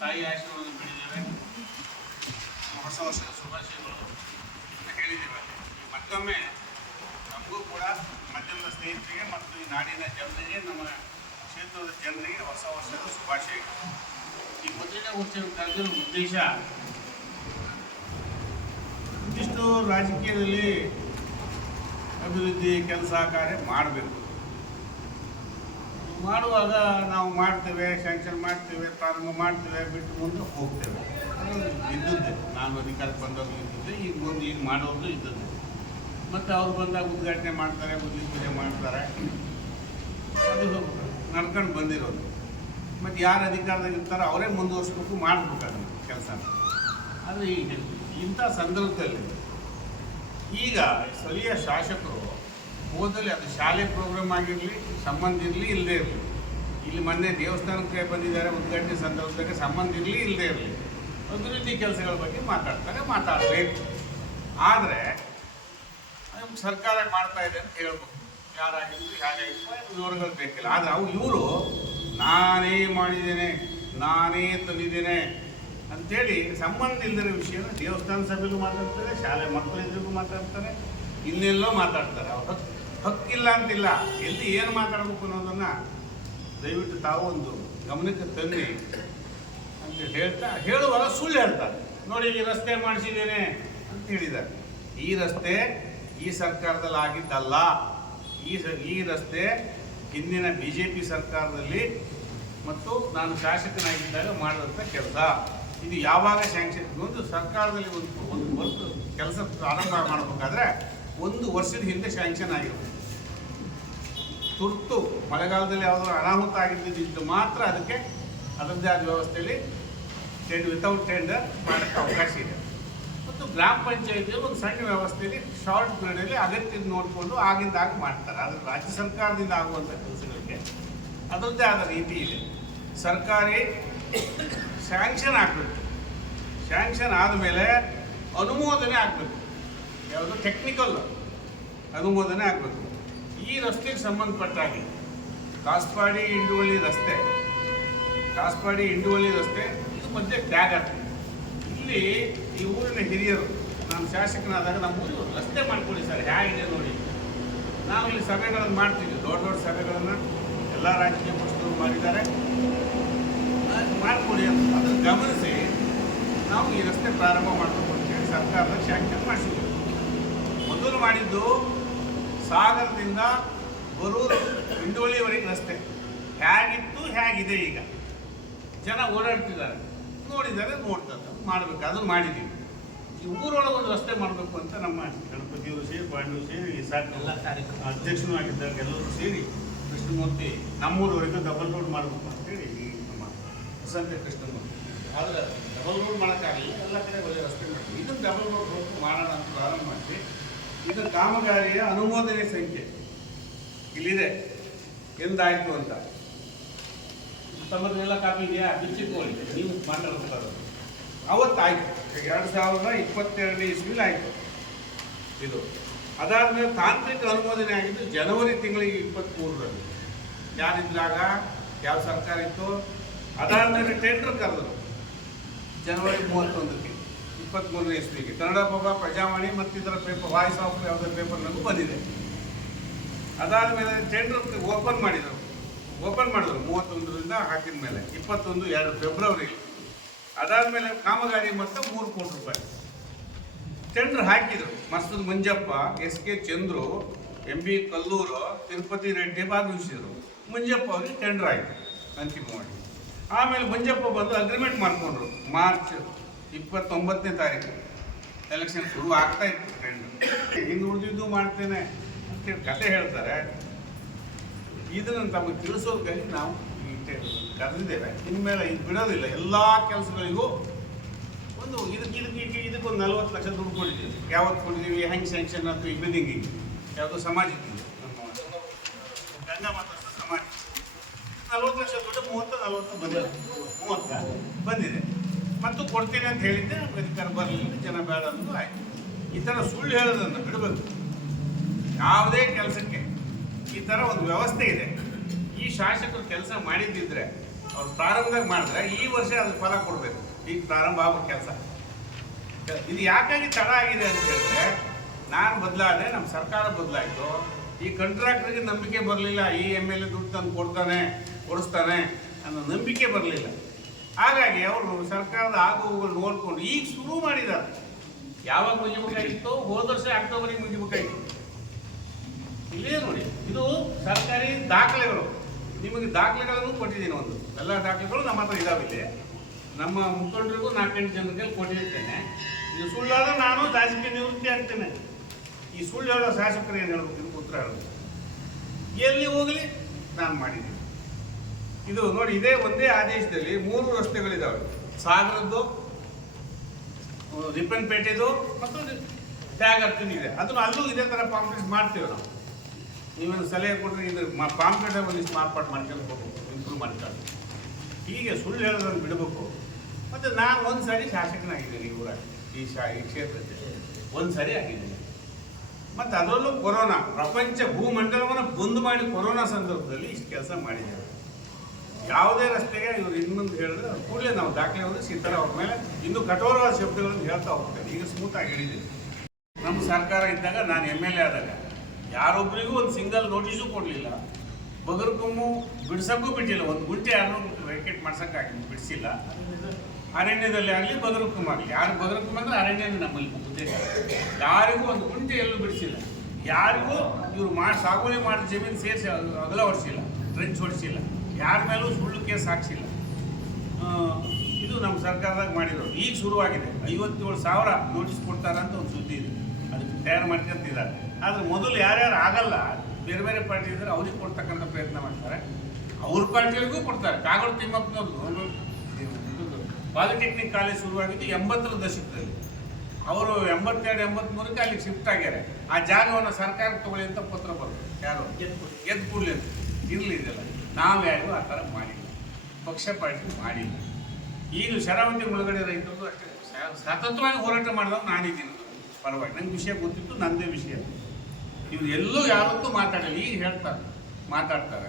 ತಾಯಿ ಆಶೀರ್ವಾದ ಪಡೆದಿದ್ದೇವೆ ಹೊಸ ವರ್ಷದ ಶುಭಾಶಯಗಳು ಅಂತ ಹೇಳಿದ್ದೇವೆ. ಮತ್ತೊಮ್ಮೆ ನಮಗೂ ಕೂಡ ಮಧ್ಯಮದ ಸ್ನೇಹಿತರಿಗೆ ಮತ್ತು ಈ ನಾಡಿನ ಜನರಿಗೆ, ನಮ್ಮ ಕ್ಷೇತ್ರದ ಜನರಿಗೆ ಹೊಸ ವರ್ಷದ ಶುಭಾಶಯಗಳು. ಈ ಮೊದಲನೇ ವರ್ಷ ಕರೆದಿರೋ ಉದ್ದೇಶ ಇಷ್ಟು ರಾಜಕೀಯದಲ್ಲಿ ಅಭಿವೃದ್ಧಿ, ಕೆಲಸ, ಕಾರ್ಯ ಮಾಡಬೇಕು. ಮಾಡುವಾಗ ನಾವು ಮಾಡ್ತೇವೆ ಸ್ಯಾಂಕ್ಷನ್ ಮಾಡ್ತೇವೆ, ಪ್ರಾರಂಭ ಮಾಡ್ತೇವೆ, ಬಿಟ್ಟು ಮುಂದೆ ಹೋಗ್ತೇವೆ. ಅದು ಇದ್ದದ್ದೇ. ನಾನು ಅಧಿಕಾರಕ್ಕೆ ಬಂದಾಗ ಇದ್ದದ್ದೇ, ಈಗ ಮುಂದೆ ಈಗ ಮಾಡೋದು ಇದ್ದದ್ದೇ. ಮತ್ತು ಅವ್ರು ಬಂದಾಗ ಉದ್ಘಾಟನೆ ಮಾಡ್ತಾರೆ, ಬುದ್ಧಿ ಪೂಜೆ ಮಾಡ್ತಾರೆ. ಅದು ನಡ್ಕೊಂಡು ಬಂದಿರೋದು. ಮತ್ತು ಯಾರು ಅಧಿಕಾರದಾಗ ಇರ್ತಾರೋ ಅವರೇ ಮುಂದುವರ್ಸ್ಬೇಕು ಮಾಡಬೇಕು ಅದನ್ನು ಕೆಲಸ. ಆದರೆ ಈಗ ಇಂಥ ಸಂದರ್ಭದಲ್ಲಿ ಈಗ ಸ್ಥಳೀಯ ಶಾಸಕರು ಹೋದಲ್ಲಿ ಅದು ಶಾಲೆ ಪ್ರೋಗ್ರಾಮ್ ಆಗಿರಲಿ, ಸಂಬಂಧ ಇರಲಿ ಇಲ್ಲದೇ ಇರಲಿ. ಇಲ್ಲಿ ಮೊನ್ನೆ ದೇವಸ್ಥಾನಕ್ಕೆ ಬಂದಿದ್ದಾರೆ, ಉದ್ಘಾಟನೆ ಸಂದರ್ಭದಾಗ ಸಂಬಂಧ ಇರಲಿ ಇಲ್ಲದೇ ಇರಲಿ. ಅಭಿವೃದ್ಧಿ ಕೆಲಸಗಳ ಬಗ್ಗೆ ಮಾತಾಡ್ತಾರೆ, ಮಾತಾಡಬೇಕು. ಆದರೆ ಸರ್ಕಾರ ಮಾಡ್ತಾ ಇದೆ ಅಂತ ಹೇಳ್ಬೋದು. ಯಾರಾಗಿದ್ರು ಹೇಗಾಗಿತ್ತು ವಿವರಗಳು ಬೇಕಿಲ್ಲ. ಆದರೆ ಅವು ಇವರು, ನಾನೇ ಮಾಡಿದ್ದೇನೆ, ನಾನೇ ತಂದಿದ್ದೇನೆ ಅಂಥೇಳಿ ಸಂಬಂಧ ಇಲ್ಲದಿರೋ ವಿಷಯನ ದೇವಸ್ಥಾನ ಸಭೆಗೂ ಮಾತಾಡ್ತಾರೆ, ಶಾಲೆ ಮಕ್ಕಳಿದ್ರಿಗೂ ಮಾತಾಡ್ತಾರೆ, ಇನ್ನೆಲ್ಲೋ ಮಾತಾಡ್ತಾರೆ. ಹಕ್ಕಿಲ್ಲ ಅಂತಿಲ್ಲ. ಎಲ್ಲಿ ಏನು ಮಾತಾಡಬೇಕು ಅನ್ನೋದನ್ನು ದಯವಿಟ್ಟು ತಾವು ಒಂದು ಗಮನಕ್ಕೆ ತನ್ನಿ ಅಂತ ಹೇಳ್ತಾ, ಹೇಳುವಾಗ ಸುಳ್ಳು ಹೇಳ್ತಾರೆ. ನೋಡಿ, ಈ ರಸ್ತೆ ಮಾಡಿಸಿದ್ದೇನೆ ಅಂತ ಹೇಳಿದ್ದಾರೆ. ಈ ರಸ್ತೆ ಈ ಸರ್ಕಾರದಲ್ಲಿ ಆಗಿದ್ದಲ್ಲ. ಈ ಈ ರಸ್ತೆ ಹಿಂದಿನ ಬಿ ಜೆ ಪಿ ಸರ್ಕಾರದಲ್ಲಿ ಮತ್ತು ನಾನು ಶಾಸಕನಾಗಿದ್ದಾಗ ಮಾಡಿದಂಥ ಕೆಲಸ. ಇದು ಯಾವಾಗ ಸ್ಯಾಂಕ್ಷನ್ ಒಂದು ಸರ್ಕಾರದಲ್ಲಿ ಒಂದು ಒಂದು ಕೆಲಸ ಪ್ರಾರಂಭ ಮಾಡಬೇಕಾದ್ರೆ ಒಂದು ವರ್ಷದ ಹಿಂದೆ ಸ್ಯಾಂಕ್ಷನ್ ಆಗಿರುತ್ತೆ. ತುರ್ತು ಮಳೆಗಾಲದಲ್ಲಿ ಯಾವುದಾದ್ರು ಅನಾಹುತ ಆಗಿದ್ದಿದ್ದು ಮಾತ್ರ ಅದಕ್ಕೆ ಅದರದ್ದೇ ಆದ ವ್ಯವಸ್ಥೆಯಲ್ಲಿ ಟೆಂಡ್ ವಿತೌಟ್ ಟೆಂಡರ್ ಮಾಡೋಕ್ಕೆ ಅವಕಾಶ ಇದೆ. ಮತ್ತು ಗ್ರಾಮ ಪಂಚಾಯತಿಯಲ್ಲಿ ಒಂದು ಸಣ್ಣ ವ್ಯವಸ್ಥೆಯಲ್ಲಿ ಶಾರ್ಟ್ ಪೀರಿಯಡಲ್ಲಿ ಅಗತ್ಯದ ನೋಡಿಕೊಂಡು ಆಗಿಂದಾಗ ಮಾಡ್ತಾರೆ. ಆದರೆ ರಾಜ್ಯ ಸರ್ಕಾರದಿಂದ ಆಗುವಂಥ ಕೆಲಸಗಳಿಗೆ ಅದರದ್ದೇ ಆದ ರೀತಿ ಇದೆ. ಸರ್ಕಾರಿ ಸ್ಯಾಂಕ್ಷನ್ ಆಗಬೇಕು. ಸ್ಯಾಂಕ್ಷನ್ ಆದಮೇಲೆ ಅನುಮೋದನೆ ಆಗಬೇಕು. ಯಾವುದು ಟೆಕ್ನಿಕಲ್ ಅನುಮೋದನೆ ಆಗಬೇಕು. ಈ ರಸ್ತೆಗೆ ಸಂಬಂಧಪಟ್ಟ ಹಾಗೆ ಕಾಸ್ಪಾಡಿ ಇಂಡುವಳ್ಳಿ ರಸ್ತೆ. ಕಾಸ್ಪಾಡಿ ಇಂಡುವಳ್ಳಿ ರಸ್ತೆ, ಇದು ಮಧ್ಯೆ ಟ್ಯಾಗ್ ಆಗ್ತದೆ ಇಲ್ಲಿ ಈ ಊರಿನ ಹಿರಿಯರು, ನಾನು ಶಾಸಕನಾದಾಗ ನಮ್ಮ ಊರಿಗೆ ರಸ್ತೆ ಮಾಡ್ಕೊಳ್ಳಿ ಸರ್, ಹೇಗಿದೆ ನೋಡಿ. ನಾವು ಇಲ್ಲಿ ಸಭೆಗಳನ್ನು ಮಾಡ್ತೀವಿ, ದೊಡ್ಡ ದೊಡ್ಡ ಸಭೆಗಳನ್ನು ಎಲ್ಲ ರಾಜಕೀಯ ಪಕ್ಷದವರು ಮಾಡಿದ್ದಾರೆ. ಮಾಡ್ಕೊಡಿ ಅಂತ. ಅದನ್ನು ಗಮನಿಸಿ, ನಾವು ಈ ರಸ್ತೆ ಪ್ರಾರಂಭ ಅಂತೇಳಿ ಸರ್ಕಾರದ ಶಾಂಕ್ಷನ್ ಮಾಡಿಸಿದ್ವಿ ಮೊದಲು ಮಾಡಿದ್ದು ಸಾಗರದಿಂದ ಬರೂರು ಹಿಂದುವಳಿವರೆಗೆ ರಸ್ತೆ. ಹೇಗಿತ್ತು ಹೇಗಿದೆ ಈಗ? ಜನ ಓಡಾಡ್ತಿದ್ದಾರೆ. ನೋಡಿದ್ದಾರೆ ನೋಡ್ತಾರೆ ಮಾಡಬೇಕು ಅದನ್ನು ಮಾಡಿದ್ದೀವಿ. ಈ ಊರೊಳಗೆ ಒಂದು ರಸ್ತೆ ಮಾಡಬೇಕು ಅಂತ ನಮ್ಮ ಗಣಪತಿಯವರು ಸೇರಿ ಪಾಂಡವರು ಸೇರಿ ಎಲ್ಲ ಅಧ್ಯಕ್ಷರು ಆಗಿದ್ದಾಗ ಎಲ್ಲರೂ ಸೇರಿ ಕೃಷ್ಣಮೂರ್ತಿ ನಮ್ಮೂರವರೆಗೂ ಡಬಲ್ ರೋಡ್ ಮಾಡಬೇಕು ಅಂತೇಳಿ ಈ ನಮ್ಮ ಸಂತೆ ಕೃಷ್ಣಮೂರ್ತಿ. ಆದರೆ ಡಬಲ್ ರೋಡ್ ಮಾಡೋಕ್ಕಾಗಲಿಲ್ಲ. ಎಲ್ಲ ಕಡೆ ಒಳ್ಳೆಯ ರಸ್ತೆ ಮಾಡ್ತೀವಿ ಇದನ್ನು ಡಬಲ್ ರೋಡ್ ಹೋಗಿ ಮಾಡೋಣ ಅಂತ ಪ್ರಾರಂಭ ಮಾಡಿ ಇದು ಕಾಮಗಾರಿಯ ಅನುಮೋದನೆ ಸಂಖ್ಯೆ. ಇಲ್ಲಿದೆ. ಎಂದಾಯಿತು ಅಂತ. ತಮ್ಮದನ್ನೆಲ್ಲ ಕಾಪಿ ಇದೆಯಾ? ಬಿಚ್ಚಿಟ್ಕೊಳ್ಳಿ ನೀವು ಮಾಡಿರೋದು ಅವತ್ತಾಯ್ತು. ಎರಡು ಸಾವಿರದ ಇಪ್ಪತ್ತೆರಡನೇ ಇಸ್ವಿಲಿ ಆಯಿತು. ಇದು. ಅದಾದಮೇಲೆ ತಾಂತ್ರಿಕ ಅನುಮೋದನೆ ಆಗಿದ್ದು ಜನವರಿ ತಿಂಗಳಿಗೆ ಇಪ್ಪತ್ತ್ಮೂರರಲ್ಲಿ ಯಾರಿದ್ದಾಗ ಯಾವ ಸರ್ಕಾರ ಇತ್ತು? ಅದಾದಮೇಲೆ ಟೆಂಡರ್ ಕರೆದರು. ಜನವರಿ ಮೂವತ್ತೊಂದಕ್ಕೆ. ಇಪ್ಪತ್ತ್ಮೂರನೇ ಇಸ್ವಿಗೆ. ಕನ್ನಡ ಪ್ರಭ ಪ್ರಜಾವಾಣಿ ಮತ್ತು ಇದರ ಪೇಪರ್ ವಾಯ್ಸ್ ಆಫ್ ಯಾವುದೇ ಪೇಪರ್ನಲ್ಲೂ ಬಂದಿದೆ. ಅದಾದ ಮೇಲೆ ಟೆಂಡರ್ ಓಪನ್ ಮಾಡಿದರು. ಓಪನ್ ಮಾಡಿದ್ರು, ಮೂವತ್ತೊಂದರಿಂದ ಹಾಕಿದ ಮೇಲೆ, ಇಪ್ಪತ್ತೊಂದು ಎರಡು ಫೆಬ್ರವರಿ ಅದಾದ ಮೇಲೆ ಕಾಮಗಾರಿ ಮೊತ್ತ ಮೂರು ಕೋಟಿ ರೂಪಾಯಿ. ಟೆಂಡರ್ ಹಾಕಿದರು. ಮಸ್ತದ Manjappa, S K Chandru, M B Kallur, Tirupati Reddy ಭಾಗವಹಿಸಿದರು. ಮಂಜಪ್ಪ ಅವರಿಗೆ ಟೆಂಡರ್ ಆಯಿತು. ಅಂತಿಮವಾಗಿ. ಆಮೇಲೆ ಮಂಜಪ್ಪ ಬಂದು ಅಗ್ರಿಮೆಂಟ್ ಮಾಡ್ಕೊಂಡ್ರು. ಮಾರ್ಚ್ ಇಪ್ಪತ್ತೊಂಬತ್ತನೇ ತಾರೀಕು. ಎಲೆಕ್ಷನ್ ಶುರು ಆಗ್ತಾ ಇತ್ತು ಟೆಂಡರ್ ಹಿಂಗೆ ಉಳಿದಿದ್ದು ಮಾಡ್ತೇನೆ ಅಂತೇಳಿ ಕತೆ ಹೇಳ್ತಾರೆ. ಇದನ್ನು ತಮಗೆ ತಿಳಿಸೋದಕ್ಕಾಗಿ ನಾವು ಕರೆದಿದ್ದೇವೆ. ಇನ್ಮೇಲೆ ಇದು ಬಿಡೋದಿಲ್ಲ. ಎಲ್ಲ ಕೆಲಸಗಳಿಗೂ ಒಂದು ಇದಕ್ಕೆ ಇದಕ್ಕೆ ಇದಕ್ಕೆ ಇದಕ್ಕೊಂದು ನಲ್ವತ್ತು ಲಕ್ಷ ದುಡ್ಡು ಕೊಟ್ಟಿದ್ದೀವಿ. ಯಾವತ್ತು ಕೊಟ್ಟಿದ್ದೀವಿ? ಹೆಂಗೆ ಸ್ಯಾಂಕ್ಷನ್ ಅಂತ ಈ ಯಾವುದೋ ಸಮಾಜಕ್ಕೆ ಗಂಗಾ ಸಮಾಜ ನಲ್ವತ್ತು ಲಕ್ಷ ದುಡ್ಡು ಮೂವತ್ತು ನಲ್ವತ್ತು ಬಂದಿದೆ. ಮೂವತ್ತ ಬಂದಿದೆ. ಮತ್ತು ಕೊಡ್ತೀನಿ ಅಂತ ಹೇಳಿದ್ದೆ, ನಮ್ಗೆ ಅಧಿಕಾರ ಬರಲಿಲ್ಲ, ಜನ ಬೇಡ ಅನ್ನೋದು ಆಯ್ತು. ಈ ಥರ ಸುಳ್ಳು ಹೇಳೋದನ್ನು ಬಿಡಬೇಕು. ಯಾವುದೇ ಕೆಲಸಕ್ಕೆ ಈ ಥರ ಒಂದು ವ್ಯವಸ್ಥೆ ಇದೆ. ಈ ಶಾಸಕರು ಕೆಲಸ ಮಾಡಿದ್ದಿದ್ರೆ, ಅವ್ರು ಪ್ರಾರಂಭದಾಗ ಮಾಡಿದ್ರೆ ಈ ವರ್ಷ ಅದು ಫಲ ಕೊಡಬೇಕು. ಈಗ ಪ್ರಾರಂಭ ಆಗೋ ಕೆಲಸ. ಇದು ಯಾಕಾಗಿ ತಡ ಆಗಿದೆ ಅಂತ ಹೇಳಿದ್ರೆ, ನಾನು ಬದಲಾದೆ ನಮ್ಮ ಸರ್ಕಾರ ಬದಲಾಯಿತು. ಈ ಕಂಟ್ರಾಕ್ಟ್ರಿಗೆ ನಂಬಿಕೆ ಬರಲಿಲ್ಲ, ಈ ಎಂ ಎಲ್ ಎ ದುಡ್ಡು ತಂದು ಕೊಡ್ತಾನೆ, ಕೊಡಿಸ್ತಾನೆ ಅನ್ನೋ ನಂಬಿಕೆ ಬರಲಿಲ್ಲ. ಹಾಗಾಗಿ ಅವರು ಸರ್ಕಾರದ ಆಗುಗಳು ನೋಡ್ಕೊಂಡು ಈಗ ಶುರು ಮಾಡಿದ್ದಾರೆ. ಯಾವಾಗ ಮುಗಿಬೇಕಾಗಿತ್ತು? ಹೋದ ವರ್ಷ ಅಕ್ಟೋಬರಿಗೆ ಮುಗಿಬೇಕಾಗಿತ್ತು. ಇಲ್ಲೇ ನೋಡಿ, ಇದು ಸರ್ಕಾರಿ ದಾಖಲೆಗಳು. ನಿಮಗೆ ದಾಖಲೆಗಳನ್ನು ಕೊಟ್ಟಿದ್ದೀನಿ ಒಂದು. ಎಲ್ಲ ದಾಖಲೆಗಳು ನಮ್ಮ ಹತ್ರ ಇದಾವೆ ಇಲ್ಲಿ. ನಮ್ಮ ಮುಖಂಡರಿಗೂ ನಾಲ್ಕೆಂಟು ಜನಕ್ಕೆ ಕೊಟ್ಟಿರ್ತೇನೆ. ಇದು ಸುಳ್ಳಾದ ನಾನು ರಾಜಕೀಯ ನಿವೃತ್ತಿ ಆಗ್ತೇನೆ. ಈ ಸುಳ್ಳು ಹೇಳೋ ಶಾಸಕರು ಏನು ಹೇಳ್ಬೇಕು? ಉತ್ತರ ಹೇಳಬೇಕು ಎಲ್ಲಿ ಹೋಗಲಿ? ನಾನು ಮಾಡಿದ್ದೀನಿ. ಇದು ನೋಡಿ, ಇದೇ ಒಂದೇ ಆದೇಶದಲ್ಲಿ ಮೂರು ರಸ್ತೆಗಳಿದ್ದಾವೆ ಸಾಗರದ್ದು ರಿಪ್ಪನ್ಪೇಟೆದು ಮತ್ತು ತ್ಯಾಗರ್ತಿನ ಇದೆ. ಅದನ್ನು ಅಲ್ಲೂ ಇದೇ ಥರ ಪಾಂಪ್ಲೆಟ್ಸ್ ಮಾಡ್ತೀವಿ ನಾವು. ನೀವೇನು ಸಲಹೆ ಕೊಟ್ಟರೆ ಇದು ಪಾಂಪ್ಲೆಟ್ ಒಂದು ಮಾರ್ಪಾಡು ಮಾಡ್ಕೊಂಡು ಹೋಗ್ಬೇಕು ಇಂಪ್ರೂವ್ ಮಾಡ್ಕೊಂಡು ಹೀಗೆ ಸುಳ್ಳು ಹೇಳೋದನ್ನು ಬಿಡಬೇಕು. ಮತ್ತು ನಾನು ಒಂದು ಸಾರಿ ಶಾಸಕನಾಗಿದ್ದೀನಿ ಈ ಊರಾಗ ಈ ಶಾ ಈ ಕ್ಷೇತ್ರದಲ್ಲಿ ಒಂದು ಸಾರಿ ಆಗಿದ್ದೀನಿ. ಮತ್ತು ಅದರಲ್ಲೂ ಕೊರೋನಾ, ಪ್ರಪಂಚ ಭೂಮಂಡಲವನ್ನು ಬಂದ್ ಮಾಡಿ ಕೊರೋನಾ ಸಂದರ್ಭದಲ್ಲಿ ಇಷ್ಟು ಕೆಲಸ ಮಾಡಿದ್ದೇವೆ ಯಾವುದೇ ರಸ್ತೆಗೆ ಇವರು ಮುಂದೆ ಹೇಳಿದ್ರೆ ಕೂಡಲೇ ನಾವು ದಾಖಲೆ ಹೋದ್ರೆ ಸಿಗ್ತಾರೆ ಅವ್ರ ಮೇಲೆ ಇನ್ನು ಕಠೋರವಾದ ಶಬ್ದಗಳನ್ನು ಹೇಳ್ತಾ ಹೋಗ್ತೇನೆ ಈಗ ಸ್ಮೂತಾಗಿ ಹೇಳಿದ್ದೀನಿ ನಮ್ಮ ಸರ್ಕಾರ ಇದ್ದಾಗ ನಾನು ಎಂ ಎಲ್ ಎ ಆದಾಗ ಯಾರೊಬ್ಬರಿಗೂ ಒಂದು ಸಿಂಗಲ್ ನೋಟಿಸು ಕೊಡಲಿಲ್ಲ. ಬಗರ್ಕೊಮ್ಮು ಬಿಡ್ಸೋಕ್ಕೂ ಬಿಟ್ಟಿಲ್ಲ ಒಂದು ಗುಂಟೆ ಯಾರು ವೆಕೆಟ್ ಮಾಡ್ಸೋಕ್ಕಾಗಿ ಬಿಡಿಸಿಲ್ಲ. ಅರಣ್ಯದಲ್ಲಿ ಆಗಲಿ, ಬಗರ್ಕೊಮ್ಮ ಆಗಲಿ. ಯಾರು ಬಗರ್ಕೊಮ್ಮ ಅಂದ್ರೆ ಅರಣ್ಯನೇ ನಮ್ಮಲ್ಲಿ ಉದ್ದೇಶ. ಯಾರಿಗೂ ಒಂದು ಗುಂಟೆ ಎಲ್ಲೂ ಬಿಡಿಸಿಲ್ಲ. ಯಾರಿಗೂ ಇವರು ಮಾಡಿ ಸಾಗುವಳಿ ಮಾಡಿದ ಜಮೀನು ಸೇರಿಸಿ ಅಗಲ ಹೊಡಿಸಿಲ್ಲ ಟ್ರೆಂಚ್ ಹೊಡಿಸಿಲ್ಲ ಯಾರ ಮೇಲೂ ಸುಳ್ಳು ಕೇಸ್ ಹಾಕ್ಸಿಲ್ಲ. ಇದು ನಮ್ಮ ಸರ್ಕಾರದಾಗ ಮಾಡಿರೋರು ಈಗ ಶುರುವಾಗಿದೆ. ಐವತ್ತೇಳು ಸಾವಿರ ನೋಟಿಸ್ ಕೊಡ್ತಾರೆ ಅಂತ ಒಂದು ಸುದ್ದಿ ಇದೆ. ಅದಕ್ಕೆ ತಯಾರು ಮಾಡ್ಕೊಂತಿದ್ದಾರೆ. ಆದರೆ ಮೊದಲು ಯಾರ್ಯಾರು ಆಗಲ್ಲ, ಬೇರೆ ಬೇರೆ ಪಾರ್ಟಿ ಇದ್ದರೆ ಅವ್ರಿಗೆ ಕೊಡ್ತಕ್ಕಂಥ ಪ್ರಯತ್ನ ಮಾಡ್ತಾರೆ. ಅವ್ರ ಪಾರ್ಟಿಗಳಿಗೂ ಕೊಡ್ತಾರೆ. ಕಾಗೋಡು ತಿಮ್ಮಪ್ಪನವ್ರು ಪಾಲಿಟೆಕ್ನಿಕ್ ಕಾಲೇಜ್ ಶುರುವಾಗಿದ್ದು ಎಂಬತ್ತರ ದಶಕದಲ್ಲಿ. ಅವರು ಎಂಬತ್ತೆರಡು, ಎಂಬತ್ಮೂರಕ್ಕೆ ಅಲ್ಲಿಗೆ ಶಿಫ್ಟ್ ಆಗ್ಯಾರೆ. ಆ ಜಾಗವನ್ನು ಸರ್ಕಾರಕ್ಕೆ ತಗೊಳ್ಳಿ ಅಂತ ಪತ್ರ ಬರ್ತದೆ ಯಾರು? ಗೆದ್ದು ಕೂಡಲಿ. ಅಂತ ಇರಲಿ ಇದೆಲ್ಲ. ನಾವು ಯಾರಿಗೂ ಆ ಥರ ಮಾಡಿಲ್ಲ. ಪಕ್ಷಪಾತಿ ಮಾಡಿಲ್ಲ. ಈಗ ಶರಾವತಿ ಒಳಗಡೆ ರೈತರದ್ದು ಅಷ್ಟೇ. ಸತತವಾಗಿ ಹೋರಾಟ ಮಾಡಿದವ್ರು ನಾನಿದ್ದೀನಿ. ಪರವಾಗಿ ನಂಗೆ ವಿಷಯ ಗೊತ್ತಿತ್ತು, ನಂದೇ ವಿಷಯ. ಇವ್ರು ಎಲ್ಲೂ ಯಾವತ್ತೂ ಮಾತಾಡಲ್ಲ. ಈಗ ಹೇಳ್ತಾರೆ, ಮಾತಾಡ್ತಾರೆ.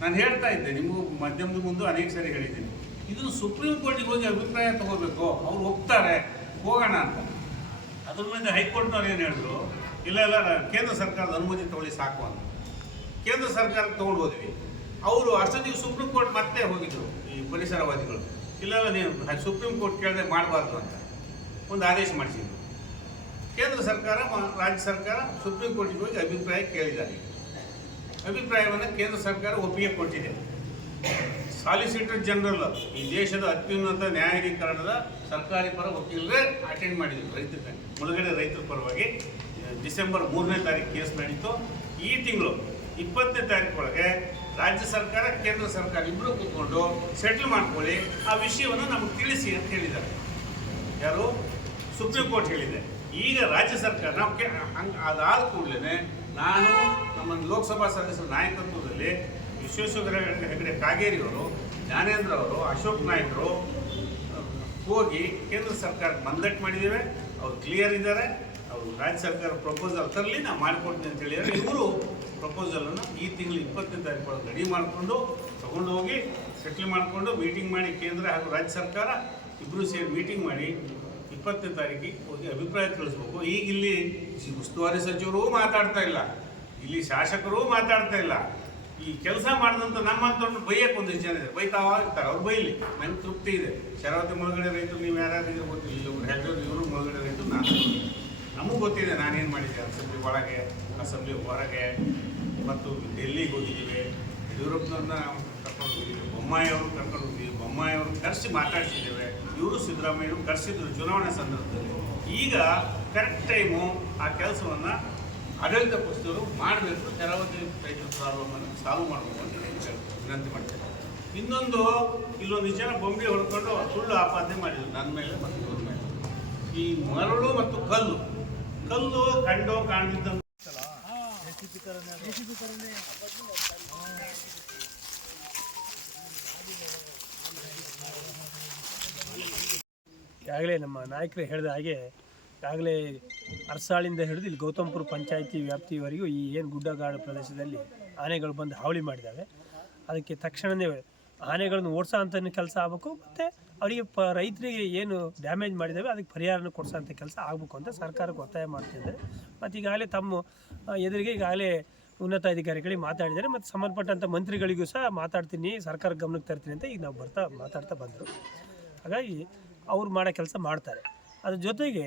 ನಾನು ಹೇಳ್ತಾ ಇದ್ದೆ, ನಿಮಗೂ ಮಧ್ಯಮದ ಮುಂದೆ ಅನೇಕ ಸರಿ ಹೇಳಿದ್ದೀನಿ. ಇದನ್ನು ಸುಪ್ರೀಂ ಕೋರ್ಟಿಗೆ ಹೋಗಿ ಅಭಿಪ್ರಾಯ ತಗೋಬೇಕು. ಅವ್ರು ಹೋಗ್ತಾರೆ ಹೋಗೋಣ ಅಂತ. ಅದ್ರ ಮೇಲೆ ಹೈಕೋರ್ಟ್ನವ್ರು ಏನು ಹೇಳಿದ್ರು, ಇಲ್ಲ ಇಲ್ಲ, ಕೇಂದ್ರ ಸರ್ಕಾರದ ಅನುಮತಿ ತಗೊಳ್ಳಿ ಸಾಕು ಅಂತ. ಕೇಂದ್ರ ಸರ್ಕಾರಕ್ಕೆ ತೊಗೊಂಡು ಹೋದ್ವಿ. ಅವರು ಅಷ್ಟೊತ್ತಿಗೆ ಸುಪ್ರೀಂ ಕೋರ್ಟ್ ಮತ್ತೆ ಹೋಗಿದ್ರು ಈ ಪರಿಸರವಾದಿಗಳು. ಇಲ್ಲ ಇಲ್ಲ ನೀವು ಸುಪ್ರೀಂ ಕೋರ್ಟ್ ಕೇಳದೆ ಮಾಡಬಾರ್ದು ಅಂತ ಒಂದು ಆದೇಶ ಮಾಡಿಸಿದ್ರು. ಕೇಂದ್ರ ಸರ್ಕಾರ ರಾಜ್ಯ ಸರ್ಕಾರ ಸುಪ್ರೀಂ ಕೋರ್ಟಿಗೆ ಹೋಗಿ ಅಭಿಪ್ರಾಯ ಕೇಳಿದ್ದಾರೆ. ಅಭಿಪ್ರಾಯವನ್ನು ಕೇಂದ್ರ ಸರ್ಕಾರ ಒಪ್ಪಿಗೆ ಕೊಟ್ಟಿದೆ. ಸಾಲಿಸಿಟರ್ ಜನರಲ್ ಈ ದೇಶದ ಅತ್ಯುನ್ನತ ನ್ಯಾಯಾಧೀಕರಣದ ಸರ್ಕಾರಿ ಪರ ವಕೀಲರೇ ಅಟೆಂಡ್ ಮಾಡಿದ್ರು ರೈತರ ಮುಳುಗಡೆ ರೈತರ ಪರವಾಗಿ. ಡಿಸೆಂಬರ್ ಮೂರನೇ ತಾರೀಕು ಕೇಸ್ ನಡೀತು. ಈ ತಿಂಗಳು ಇಪ್ಪತ್ತನೇ ತಾರೀಕು ಒಳಗೆ ರಾಜ್ಯ ಸರ್ಕಾರ, ಕೇಂದ್ರ ಸರ್ಕಾರ ಇಬ್ಬರು ಕೂತ್ಕೊಂಡು ಸೆಟ್ಲ್ ಮಾಡ್ಕೊಳ್ಳಿ. ಆ ವಿಷಯವನ್ನು ನಮಗೆ ತಿಳಿಸಿ ಅಂತ ಹೇಳಿದ್ದಾರೆ. ಯಾರು? ಸುಪ್ರೀಂ ಕೋರ್ಟ್ ಹೇಳಿದೆ. ಈಗ ರಾಜ್ಯ ಸರ್ಕಾರ ನಾವು ಹಂಗೆ ಅದಾದ ಕೂಡಲೇ ನಾನು ನಮ್ಮ ಲೋಕಸಭಾ ಸದಸ್ಯರ ನಾಯಕತ್ವದಲ್ಲಿ ವಿಶ್ವೇಶ್ವರ ಹೆಗಡೆ ಕಾಗೇರಿಯವರು ಜ್ಞಾನೇಂದ್ರ ಅವರು, ಅಶೋಕ್ ನಾಯ್ಕರು ಹೋಗಿ ಕೇಂದ್ರ ಸರ್ಕಾರಕ್ಕೆ ಮಂದಟ್ ಮಾಡಿದ್ದೇವೆ. ಅವ್ರು ಕ್ಲಿಯರ್ ಇದ್ದಾರೆ. ಅವರು ರಾಜ್ಯ ಸರ್ಕಾರ ಪ್ರಪೋಸಲ್ ತರಲಿ ನಾವು ಮಾಡಿಕೊಡ್ತೀನಿ ಅಂತ ಹೇಳಿದರೆ ಇವರು ಪ್ರಪೋಸಲನ್ನು ಈ ತಿಂಗಳು ಇಪ್ಪತ್ತನೇ ತಾರೀಕು ಒಳಗೆ ರೆಡಿ ಮಾಡಿಕೊಂಡು ತಗೊಂಡು ಹೋಗಿ ಸೆಟ್ಲ್ ಮಾಡಿಕೊಂಡು ಮೀಟಿಂಗ್ ಮಾಡಿ ಕೇಂದ್ರ ಹಾಗೂ ರಾಜ್ಯ ಸರ್ಕಾರ ಇಬ್ಬರು ಸೇರಿ ಮೀಟಿಂಗ್ ಮಾಡಿ ಇಪ್ಪತ್ತನೇ ತಾರೀಕಿಗೆ ಹೋಗಿ ಅಭಿಪ್ರಾಯ ತಿಳಿಸ್ಬೇಕು. ಈಗ ಇಲ್ಲಿ ಉಸ್ತುವಾರಿ ಸಚಿವರು ಮಾತಾಡ್ತಾ ಇಲ್ಲ. ಇಲ್ಲಿ ಶಾಸಕರು ಮಾತಾಡ್ತಾ ಇಲ್ಲ. ಈ ಕೆಲಸ ಮಾಡಿದಂಥ ನಮ್ಮ ಹತ್ರ ಬೈಯಕ್ಕೆ ಒಂದಿಷ್ಟು ಜನ ಇದೆ ಬೈತಾವ ಇರ್ತಾರೆ. ಅವ್ರು ಬೈಲಿ. ನನಗೆ ತೃಪ್ತಿ ಇದೆ. ಶರಾವತಿ ಮುಳುಗಡೆ ರೈತರು, ನೀವು ಯಾರಾದ್ರೂ ಗೊತ್ತಿಲ್ಲ. ಒಬ್ಬರು ಹೆಚ್ಚು ಇವರು ಮುಳುಗಡೆ ರೈತರು, ನಾನು. ನಮಗೂ ಗೊತ್ತಿದೆ ನಾನೇನು ಮಾಡಿದ್ದೆ ಅಸೆಂಬ್ಲಿ ಒಳಗೆ, ಅಸೆಂಬ್ಲಿ ಹೊರಗೆ ಮತ್ತು ಡೆಲ್ಲಿಗೆ ಹೋಗಿದ್ದೀವಿ, ಯಡಿಯೂರಪ್ಪನವ್ರನ್ನ ಕರ್ಕೊಂಡು ಹೋಗಿದ್ದೀವಿ ಬೊಮ್ಮಾಯಿ ಅವರು ಕರ್ಕೊಂಡು ಹೋಗಿದ್ದೀವಿ ಬೊಮ್ಮಾಯಿ ಅವರು ಕರೆಸಿ ಮಾತಾಡ್ಸಿದ್ದೇವೆ, ಇವರು ಸಿದ್ದರಾಮಯ್ಯರು ಕರೆಸಿದ್ರು ಚುನಾವಣೆ ಸಂದರ್ಭದಲ್ಲಿ. ಈಗ ಕರೆಕ್ಟ್ ಟೈಮು ಆ ಕೆಲಸವನ್ನು ಆಡಳಿತ ಪಕ್ಷದವರು ಮಾಡಬೇಕು ಶರಾವತಿ ರೈತರ ಪ್ರಾಬ್ಲಮನ್ನು ಸಾಲ್ವ್ ಮಾಡಬೇಕು ಅಂತ ವಿನಂತಿ ಮಾಡ್ತೇವೆ ಇನ್ನೊಂದು, ಇಲ್ಲೊಂದು ಜನ ಬೊಂಬೆ ಹೊಡ್ಕೊಂಡು ಸುಳ್ಳು ಆಪಾದನೆ ಮಾಡಿದ್ರು ನನ್ನ ಮೇಲೆ ಮತ್ತು ಇವ್ರ ಮೇಲೆ. ಈ ಮರಳು ಮತ್ತು ಕಲ್ಲು ಕಲ್ಲು ಕಂಡೋ ಈಗಾಗಲೇ ನಮ್ಮ ನಾಯಕರು ಹೇಳಿದ ಹಾಗೆ, ಈಗಾಗಲೇ ಅರಸಾಳಿಂದ ಹಿಡಿದು ಇಲ್ಲಿ ಗೌತಮ್ಪುರ ಪಂಚಾಯಿತಿ ವ್ಯಾಪ್ತಿವರೆಗೂ ಈ ಏನು ಗುಡ್ಡಗಾಡು ಪ್ರದೇಶದಲ್ಲಿ ಆನೆಗಳು ಬಂದು ಹಾವಳಿ ಮಾಡಿದ್ದಾವೆ. ಅದಕ್ಕೆ ತಕ್ಷಣವೇ ಆನೆಗಳನ್ನು ಓಡಿಸೋ ಅಂಥ ಕೆಲಸ ಆಗಬೇಕು, ಮತ್ತು ಅವರಿಗೆ ಪ ರೈತರಿಗೆ ಏನು ಡ್ಯಾಮೇಜ್ ಮಾಡಿದ್ದಾವೆ ಅದಕ್ಕೆ ಪರಿಹಾರನ ಕೊಡಿಸೋಂಥ ಕೆಲಸ ಆಗಬೇಕು ಅಂತ ಸರ್ಕಾರಕ್ಕೆ ಒತ್ತಾಯ ಮಾಡ್ತಿದ್ದಾರೆ ಮತ್ತು ಈಗಾಗಲೇ ತಮ್ಮ ಎದುರಿಗೆ ಈಗಾಗಲೇ ಉನ್ನತ ಅಧಿಕಾರಿಗಳಿಗೆ ಮಾತಾಡಿದ್ದಾರೆ, ಮತ್ತು ಸಂಬಂಧಪಟ್ಟಂಥ ಮಂತ್ರಿಗಳಿಗೂ ಸಹ ಮಾತಾಡ್ತೀನಿ ಸರ್ಕಾರ ಗಮನಕ್ಕೆ ತರ್ತೀನಿ ಅಂತ ಈಗ ನಾವು ಬರ್ತಾ ಮಾತಾಡ್ತಾ ಬಂದರು. ಹಾಗಾಗಿ ಅವ್ರು ಮಾಡೋ ಕೆಲಸ ಮಾಡ್ತಾರೆ. ಅದ್ರ ಜೊತೆಗೆ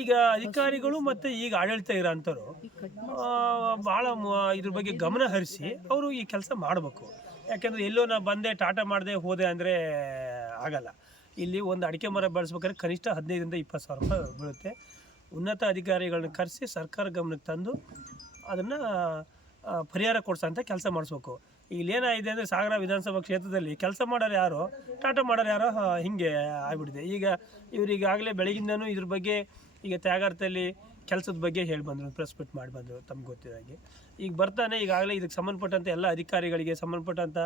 ಈಗ ಅಧಿಕಾರಿಗಳು ಮತ್ತು ಈಗ ಆಡಳಿತ ಇರೋಂಥವ್ರು ಭಾಳ ಇದ್ರ ಬಗ್ಗೆ ಗಮನ ಹರಿಸಿ ಅವರು ಈ ಕೆಲಸ ಮಾಡಬೇಕು. ಯಾಕೆಂದರೆ ಎಲ್ಲೋ ನಾ ಬಂದೆ, ಟಾಟಾ ಮಾಡಿದೆ, ಹೋದೆ ಅಂದರೆ ಆಗಲ್ಲ. ಇಲ್ಲಿ ಒಂದು ಅಡಿಕೆ ಮರ ಬೆಳೆಸ್ಬೇಕಾದ್ರೆ ಕನಿಷ್ಠ ಹದಿನೈದರಿಂದ ಇಪ್ಪತ್ತು ಸಾವಿರ ರೂಪಾಯಿ ಬೀಳುತ್ತೆ. ಉನ್ನತ ಅಧಿಕಾರಿಗಳನ್ನ ಕರೆಸಿ ಸರ್ಕಾರ ಗಮನಕ್ಕೆ ತಂದು ಅದನ್ನು ಪರಿಹಾರ ಕೊಡ್ಸೋಂಥ ಕೆಲಸ ಮಾಡಿಸ್ಬೇಕು. ಇಲ್ಲೇನಾಗಿದೆ ಅಂದರೆ ಸಾಗರ ವಿಧಾನಸಭಾ ಕ್ಷೇತ್ರದಲ್ಲಿ ಕೆಲಸ ಮಾಡೋರು ಯಾರೋ, ಟಾಟಾ ಮಾಡೋರು ಯಾರೋ ಹಿಂಗೆ ಆಗಿಬಿಟ್ಟಿದೆ. ಈಗ ಇವರು ಈಗಾಗಲೇ ಬೆಳಗಿಂದನೂ ಇದ್ರ ಬಗ್ಗೆ ಈಗ ತ್ಯಾಗಾರ್ಥದಲ್ಲಿ ಕೆಲಸದ ಬಗ್ಗೆ ಹೇಳಿ ಬಂದರು ಪ್ರೆಸ್ ಮೀಟ್ ಮಾಡಿ ಬಂದರು ತಮ್ಗೆ ಈಗ ಬರ್ತಾನೆ, ಈಗಾಗಲೇ ಇದಕ್ಕೆ ಸಂಬಂಧಪಟ್ಟಂಥ ಎಲ್ಲ ಅಧಿಕಾರಿಗಳಿಗೆ ಸಂಬಂಧಪಟ್ಟಂಥ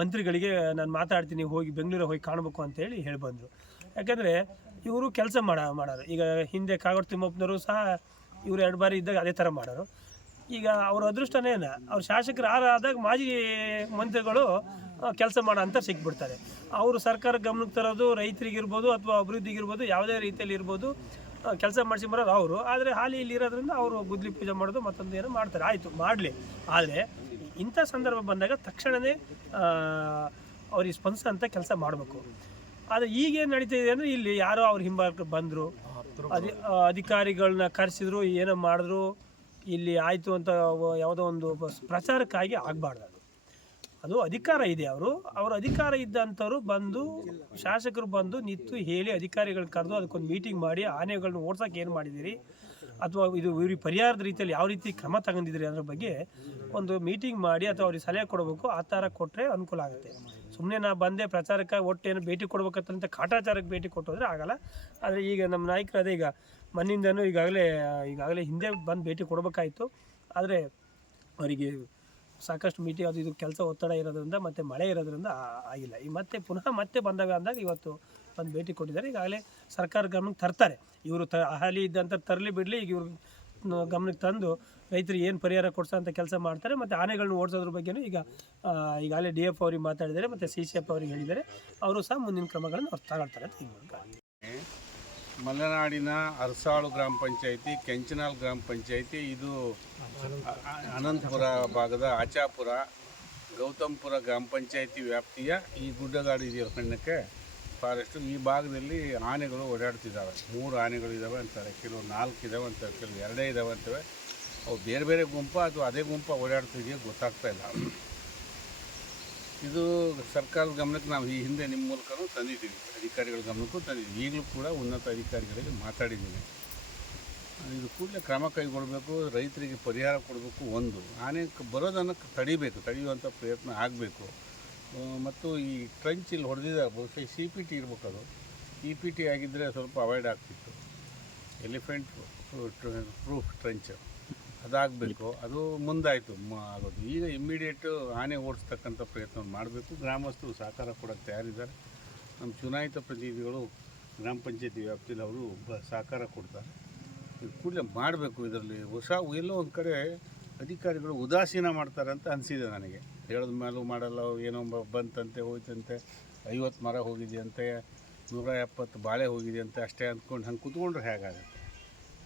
ಮಂತ್ರಿಗಳಿಗೆ ನಾನು ಮಾತಾಡ್ತೀನಿ, ಹೋಗಿ ಬೆಂಗಳೂರಿಗೆ ಹೋಗಿ ಕಾಣಬೇಕು ಅಂತೇಳಿ ಹೇಳಿ ಬಂದರು. ಯಾಕಂದರೆ ಇವರು ಕೆಲಸ ಮಾಡ, ಮಾಡೋರು. ಈಗ ಹಿಂದೆ ಕಾಗೋಡು ತಿಮ್ಮಪ್ಪನವರು ಸಹ ಇವರು ಎರಡು ಬಾರಿ ಇದ್ದಾಗ ಅದೇ ಥರ ಮಾಡೋರು. ಈಗ ಅವ್ರ ಅದೃಷ್ಟನೇನ ಅವ್ರ ಶಾಸಕರು ಆರಾದಾಗ ಮಾಜಿ ಮಂತ್ರಿಗಳು ಕೆಲಸ ಮಾಡೋ ಅಂತ ಸಿಕ್ಬಿಡ್ತಾರೆ. ಅವರು ಸರ್ಕಾರ ಗಮನಕ್ಕೆ ತರೋದು ರೈತರಿಗಿರ್ಬೋದು ಅಥವಾ ಅಭಿವೃದ್ಧಿಗಿರ್ಬೋದು, ಯಾವುದೇ ರೀತಿಯಲ್ಲಿ ಇರ್ಬೋದು. ಕೆಲಸ ಮಾಡಿಸಿ ಬರೋದು ಅವರು. ಆದರೆ ಹಾಲಿ ಇಲ್ಲಿ ಇರೋದ್ರಿಂದ ಅವರು ಗುದ್ಲಿ ಪೂಜೆ ಮಾಡೋದು ಮತ್ತೊಂದು ಏನೋ ಮಾಡ್ತಾರೆ. ಆಯಿತು, ಮಾಡಲಿ. ಆದರೆ ಇಂಥ ಸಂದರ್ಭ ಬಂದಾಗ ತಕ್ಷಣವೇ ಅವ್ರಿಗೆ ಸ್ಪಂದಿಸೋಂಥ ಕೆಲಸ ಮಾಡಬೇಕು. ಆದರೆ ಈಗೇನು ನಡೀತಿದೆ ಅಂದರೆ ಇಲ್ಲಿ ಯಾರೋ ಅವ್ರ ಹಿಂಬಾಲಕ ಬಂದರು. ಅದಿ ಅಧಿಕಾರಿಗಳನ್ನ ಕರೆಸಿದ್ರು, ಏನೋ ಮಾಡಿದ್ರು. ಇಲ್ಲಿ ಆಯಿತು ಅಂತ ಯಾವುದೋ ಒಂದು ಪ್ರಚಾರಕ್ಕಾಗಿ ಆಗಬಾರ್ದು. ಅದು ಅಧಿಕಾರ ಇದೆ ಅವರು. ಅವ್ರ ಅಧಿಕಾರ ಇದ್ದಂಥವ್ರು ಬಂದು ಶಾಸಕರು ಬಂದು ನಿಂತು ಹೇಳಿ ಅಧಿಕಾರಿಗಳು ಕರೆದು ಅದಕ್ಕೊಂದು ಮೀಟಿಂಗ್ ಮಾಡಿ ಆನೆಗಳನ್ನ ಓಡ್ಸೋಕೆ ಏನು ಮಾಡಿದ್ದೀರಿ? ಅಥವಾ ಇದು ಇವ್ರಿಗೆ ಪರಿಹಾರದ ರೀತಿಯಲ್ಲಿ ಯಾವ ರೀತಿ ಕ್ರಮ ತಗೊಂಡಿದ್ದೀರಿ ಅದ್ರ ಬಗ್ಗೆ ಒಂದು ಮೀಟಿಂಗ್ ಮಾಡಿ ಅಥವಾ ಅವ್ರಿಗೆ ಸಲಹೆ ಕೊಡಬೇಕು, ಆ ಥರ ಕೊಟ್ಟರೆ ಅನುಕೂಲ ಆಗುತ್ತೆ. ಸುಮ್ಮನೆ ನಾ ಬಂದೆ ಪ್ರಚಾರಕ್ಕೆ ಒಟ್ಟೇನು ಭೇಟಿ ಕೊಡ್ಬೇಕಂತ ಕಾಟಾಚಾರಕ್ಕೆ ಭೇಟಿ ಕೊಟ್ಟೋದ್ರೆ ಆಗಲ್ಲ. ಆದರೆ ಈಗ ನಮ್ಮ ನಾಯಕರು ಅದೇ ಈಗ ಮನ್ನಿಂದನೂ ಈಗಾಗಲೇ ಈಗಾಗಲೇ ಹಿಂದೆ ಬಂದು ಭೇಟಿ ಕೊಡಬೇಕಾಯಿತು. ಆದರೆ ಅವರಿಗೆ ಸಾಕಷ್ಟು ಮೀಟಿಂಗ್ ಅದು ಇದು ಕೆಲಸ ಒತ್ತಡ ಇರೋದ್ರಿಂದ ಮತ್ತು ಮಳೆ ಇರೋದ್ರಿಂದ ಆಗಿಲ್ಲ. ಈಗ ಮತ್ತೆ ಪುನಃ ಮತ್ತೆ ಬಂದಾಗ ಅಂದಾಗ ಇವತ್ತು ಒಂದು ಭೇಟಿ ಕೊಟ್ಟಿದ್ದಾರೆ. ಈಗಾಗಲೇ ಸರ್ಕಾರ ಗಮನಕ್ಕೆ ತರ್ತಾರೆ. ಇವರು ತ ಹಾಲಿ ಇದ್ದಂಥ ತರಲಿ ಬಿಡಲಿ, ಈಗ ಇವರು ಗಮನಕ್ಕೆ ತಂದು ರೈತರಿಗೆ ಏನು ಪರಿಹಾರ ಕೊಡ್ಸೋಂಥ ಕೆಲಸ ಮಾಡ್ತಾರೆ. ಮತ್ತು ಆನೆಗಳನ್ನ ಓಡಿಸೋದ್ರ ಬಗ್ಗೆನೂ ಈಗ ಈಗಾಗಲೇ ಡಿ ಎಫ್ ಅವ್ರಿಗೆ ಮಾತಾಡಿದ್ದಾರೆ, ಮತ್ತು ಸಿ ಸಿ ಎಫ್ ಅವ್ರಿಗೆ ಹೇಳಿದ್ದಾರೆ. ಅವರು ಸಹ ಮುಂದಿನ ಕ್ರಮಗಳನ್ನು ಅವ್ರು ತಗೊಳ್ತಾರೆ ಅಂತ ಮಲೆನಾಡಿನ ಅರಸಾಳು ಗ್ರಾಮ ಪಂಚಾಯಿತಿ ಕೆಂಚನಾಲ್ ಗ್ರಾಮ ಪಂಚಾಯಿತಿ, ಇದು ಅನಂತಪುರ ಭಾಗದ ಆಚಾಪುರ, ಗೌತಮ್ಪುರ ಗ್ರಾಮ ಪಂಚಾಯಿತಿ ವ್ಯಾಪ್ತಿಯ ಈ ಗುಡ್ಡಗಾಡು ಇದೆಯಲ್ಲ ಕಣ್ಣಕ್ಕೆ? ಫಾರೆಸ್ಟು, ಈ ಭಾಗದಲ್ಲಿ ಆನೆಗಳು ಓಡಾಡ್ತಿದ್ದಾವೆ. ಮೂರು ಆನೆಗಳು ಇದ್ದಾವೆ ಅಂತಾರೆ. ಕೆಲವು ನಾಲ್ಕು ಇದ್ದಾವೆ ಅಂತಾರೆ. ಕೆಲವು ಎರಡೇ ಇದ್ದಾವೆ ಅಂತವೆ ಅವು ಬೇರೆ ಬೇರೆ ಗುಂಪ ಅಥವಾ ಅದೇ ಗುಂಪ ಓಡಾಡ್ತಿದೆಯೋ ಗೊತ್ತಾಗ್ತಾ ಇಲ್ಲ. ಇದು ಸರ್ಕಾರದ ಗಮನಕ್ಕೆ ನಾವು ಈ ಹಿಂದೆ ನಿಮ್ಮ ಮೂಲಕನೂ ತಂದಿದ್ದೀವಿ. ಅಧಿಕಾರಿಗಳ ಗಮನಕ್ಕೂ ತಂದಿದ್ದೀವಿ. ಈಗಲೂ ಕೂಡ ಉನ್ನತ ಅಧಿಕಾರಿಗಳಿಗೆ ಮಾತಾಡಿದ್ದೀನಿ ಇದು ಕೂಡಲೇ ಕ್ರಮ ಕೈಗೊಳ್ಳಬೇಕು ರೈತರಿಗೆ ಪರಿಹಾರ ಕೊಡಬೇಕು ಒಂದು. ಆನೆ ಬರೋದನ್ನು ತಡಿಬೇಕು ತಡೆಯುವಂಥ ಪ್ರಯತ್ನ ಆಗಬೇಕು. ಮತ್ತು ಈ ಟ್ರಂಚ್ ಇಲ್ಲಿ ಹೊಡೆದಿದ್ದಾರೆ ಬಹುಶಃ ಸಿ ಪಿ ಟಿ ಇರ್ಬೇಕು ಅದು ಇ ಪಿ ಟಿ ಆಗಿದ್ದರೆ ಸ್ವಲ್ಪ ಅವಾಯ್ಡ್ ಆಗ್ತಿತ್ತು. ಎಲಿಫೆಂಟ್ ಪ್ರೂಫ್ ಟ್ರಂಚ್ ಅದಾಗಬೇಕು. ಅದು ಮುಂದಾಯಿತು. ಆಗೋದು. ಈಗ ಇಮ್ಮಿಡಿಯೇಟು ಆನೆ ಓಡಿಸ್ತಕ್ಕಂಥ ಪ್ರಯತ್ನ ಮಾಡಬೇಕು. ಗ್ರಾಮಸ್ಥರು ಸಹಕಾರ ಕೊಡೋಕ್ಕೆ ತಯಾರಿದ್ದಾರೆ. ನಮ್ಮ ಚುನಾಯಿತ ಪ್ರತಿನಿಧಿಗಳು, ಗ್ರಾಮ ಪಂಚಾಯತಿ ವ್ಯಾಪ್ತಿಯಲ್ಲಿ ಅವರು ಬ ಸಹಕಾರ ಕೊಡ್ತಾರೆ. ಕೂಡಲೇ ಮಾಡಬೇಕು ಇದರಲ್ಲಿ. ಹೊಸ, ಎಲ್ಲೋ ಒಂದು ಕಡೆ ಅಧಿಕಾರಿಗಳು ಉದಾಸೀನ ಮಾಡ್ತಾರೆ ಅಂತ ಅನಿಸಿದೆ ನನಗೆ. ಹೇಳಿದ ಮೇಲೂ ಮಾಡಲ್ಲ. ಏನೋ ಬಂತಂತೆ, ಹೋಯ್ತಂತೆ. ಐವತ್ತು ಮರ ಹೋಗಿದೆಯಂತೆ. ನೂರ ಎಪ್ಪತ್ತು ಬಾಳೆ ಹೋಗಿದೆಯಂತೆ. ಅಷ್ಟೇ ಅಂದ್ಕೊಂಡು ಹಂಗೆ ಕುತ್ಕೊಂಡ್ರೆ ಹೇಗಾಗುತ್ತೆ?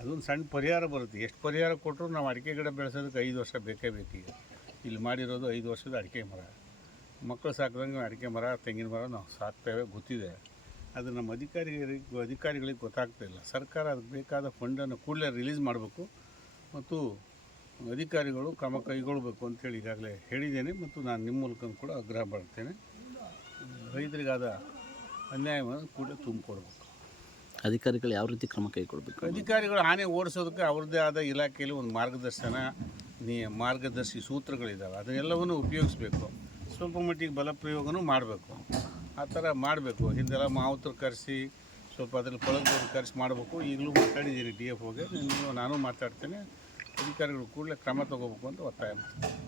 ಅದೊಂದು ಸಣ್ಣ ಪರಿಹಾರ ಬರುತ್ತೆ. ಎಷ್ಟು ಪರಿಹಾರ ಕೊಟ್ಟರು ನಾವು ಅಡಿಕೆ ಗಿಡ ಬೆಳೆಸೋದಕ್ಕೆ ಐದು ವರ್ಷ ಬೇಕೇ ಬೇಕೀಗ. ಇಲ್ಲಿ ಮಾಡಿರೋದು ಐದು ವರ್ಷದ ಅಡಿಕೆ ಮರ. ಮಕ್ಕಳು ಸಾಕಿದಂಗೆ ಅಡಿಕೆ ಮರ, ತೆಂಗಿನ ಮರ ನಾವು ಸಾಕ್ತೇವೆ, ಗೊತ್ತಿದೆ. ಅದು ನಮ್ಮ ಅಧಿಕಾರಿಗಳಿಗೆ ಅಧಿಕಾರಿಗಳಿಗೆ ಗೊತ್ತಾಗ್ತಾ ಇಲ್ಲ. ಸರ್ಕಾರ ಅದಕ್ಕೆ ಬೇಕಾದ ಫಂಡನ್ನು ಕೂಡಲೇ ರಿಲೀಸ್ ಮಾಡಬೇಕು ಮತ್ತು ಅಧಿಕಾರಿಗಳು ಕ್ರಮ ಕೈಗೊಳ್ಳಬೇಕು ಅಂತೇಳಿ ಈಗಾಗಲೇ ಹೇಳಿದ್ದೇನೆ ಮತ್ತು ನಾನು ನಿಮ್ಮ ಮೂಲಕ ಕೂಡ ಆಗ್ರಹ ಮಾಡ್ತೇನೆ ರೈತರಿಗಾದ ಅನ್ಯಾಯವನ್ನು ಕೂಡಲೇ ತುಂಬಿಕೊಡ್ಬೇಕು. ಅಧಿಕಾರಿಗಳು ಯಾವ ರೀತಿ ಕ್ರಮ ಕೈಗೊಳ್ಬೇಕು ಅಧಿಕಾರಿಗಳು ಆನೆ ಓಡಿಸೋದಕ್ಕೆ ಅವ್ರದ್ದೇ ಆದ ಇಲಾಖೆಯಲ್ಲಿ ಒಂದು ಮಾರ್ಗದರ್ಶನ, ನೀ ಮಾರ್ಗದರ್ಶಿ ಸೂತ್ರಗಳಿದ್ದಾವೆ ಅದನ್ನೆಲ್ಲವನ್ನು ಉಪಯೋಗಿಸ್ಬೇಕು. ಸ್ವಲ್ಪ ಮಟ್ಟಿಗೆ ಬಲಪ್ರಯೋಗನೂ ಮಾಡಬೇಕು. ಆ ಥರ ಮಾಡಬೇಕು. ಹಿಂದೆಲ್ಲ ಮಾವುತರು ಕರೆಸಿ, ಸ್ವಲ್ಪ ಅದ್ರಲ್ಲಿ ಕೊಳಗದವ್ರು ಕರೆಸಿ ಮಾಡಬೇಕು. ಈಗಲೂ ಮಾತಾಡಿದ್ದೀನಿ ಡಿ ಎಫ್ ಹೋಗಿ ನಾನು ಮಾತಾಡ್ತೇನೆ. ಅಧಿಕಾರಿಗಳು ಕೂಡಲೇ ಕ್ರಮ ತಗೋಬೇಕು ಅಂತ ಒತ್ತಾಯ ಮಾಡ್ತೀನಿ.